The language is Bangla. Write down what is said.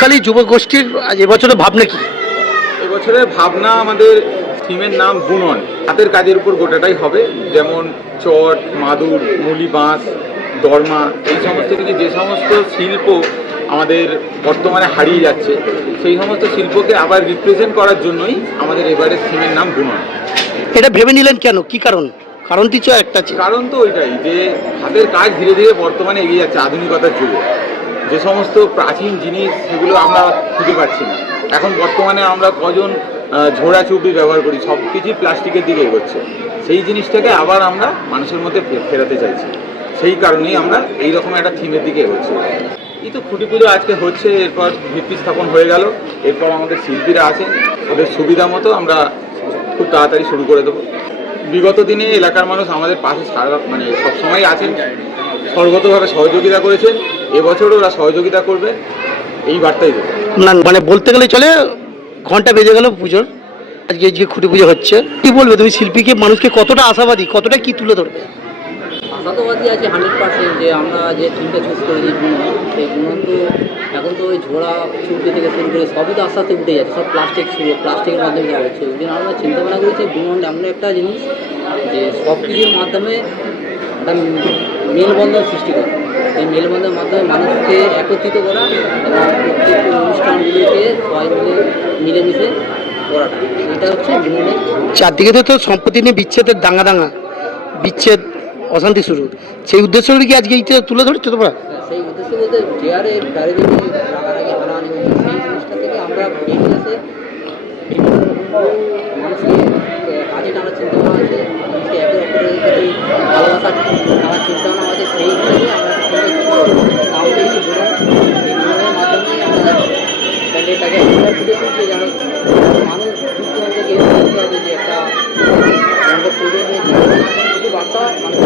খালি যুব গোষ্ঠীর আজ এবছরের ভাবনা কি? এবছরের ভাবনা আমাদের থিমের নাম বুনন, হাতের কাজের উপর গোটাটাই হবে। যেমন চট, মাদুর, মুলি বাঁশ, দরমা, এই সমস্ত থেকে যে সমস্ত শিল্প আমাদের বর্তমানে হারিয়ে যাচ্ছে, সেই সমস্ত শিল্পকে আবার রিপ্রেজেন্ট করার জন্যই আমাদের এবারের থিমের নাম বুনন। এটা ভেবে নিলেন কেন, কি কারণ? কারণটি তো একটা আছে। কারণ তো ওইটাই যে হাতের কাজ ধীরে ধীরে বর্তমানে এগিয়ে যাচ্ছে আধুনিকতার যুগে। যে সমস্ত প্রাচীন জিনিস সেগুলো আমরা খুঁজে পাচ্ছি না। এখন বর্তমানে আমরা কজন ঝোড়া চুবড়ি ব্যবহার করি, সব কিছুই প্লাস্টিকের দিকে এগোচ্ছে। সেই জিনিসটাকে আবার আমরা মানুষের মধ্যে ফেরাতে চাইছি। সেই কারণেই আমরা এইরকম একটা থিমের দিকে এগোচ্ছি। এই তো খুঁটি পুজো আজকে হচ্ছে, এরপর ভিত্তি স্থাপন হয়ে গেল, এরপর আমাদের শিল্পীরা আছেন, ওদের সুবিধা মতো আমরা খুব তাড়াতাড়ি শুরু করে দেবো। বিগত দিনে এলাকার মানুষ আমাদের পাশে সবসময় আছেন, সর্বতভাবে সহযোগিতা করেছেন। এবছরও ওরা সহযোগিতা করবে, এই বার্তাই দেবে। না মানে বলতে গেলে চলে, ঘন্টা বেজে গেল পুজোর। আজকে যে খুঁটি পুজো হচ্ছে, কি বলবে তুমি শিল্পীকে, মানুষকে কতটা আশাবাদী, কতটা কি তুলে ধরবে? আশাবাদী আছে 100% যে আমরা যে থিমটা চুজ করেছি বুনন, সেই বুনন তো এখন তো ওই ঝোড়া চুপড়ি থেকে শুরু করে সবই তো আস্তে আস্তে উঠে যাচ্ছে, সব প্লাস্টিক ছিল, প্লাস্টিকের মাধ্যমে যাওয়া হচ্ছে। ওই জন্য আমরা চিন্তা ভাবনা করেছি বুনন এমন একটা জিনিস যে সব কিছুর মাধ্যমে একটা মেলবন্ধন সৃষ্টি করা, এই মেলবন্ধনের মাধ্যমে মানুষকে একত্রিত করা এবং প্রত্যেক অনুষ্ঠানগুলিকে সবাই মিলেমিশে করাটা, এটা হচ্ছে বুননের। চারদিকে তো সম্পত্তি নিয়ে বিচ্ছেদের দাঙ্গা বিচ্ছেদ, অশান্তি শুরু, সেই উদ্দেশ্য কি আজকে এইটা তুলে ধরছো তোমরা? সেই উদ্দেশ্য বলতে চেয়ারে প্যারেজের রাগারাগি হানাহানি হচ্ছে, সেই জিনিসটা থেকে আমরা বেরিয়ে এসে বিভিন্ন রকম মানুষকে কাজে টানার চিন্তাভাবনা আছে, মানুষকে একে অপরের প্রতি ভালোবাসার টানার চিন্তাভাবনা আছে। সেই হিসেবে আমরা নাম দিয়েছি বুনন। এই বুননের মাধ্যমেই আমরা প্যান্ডেলটাকে ফুটে তুলছি, যেন মানুষ বুঝতে হবে যে বুঝতে হবে যে একটা পুজো নিয়ে কিছু বার্তা মানুষ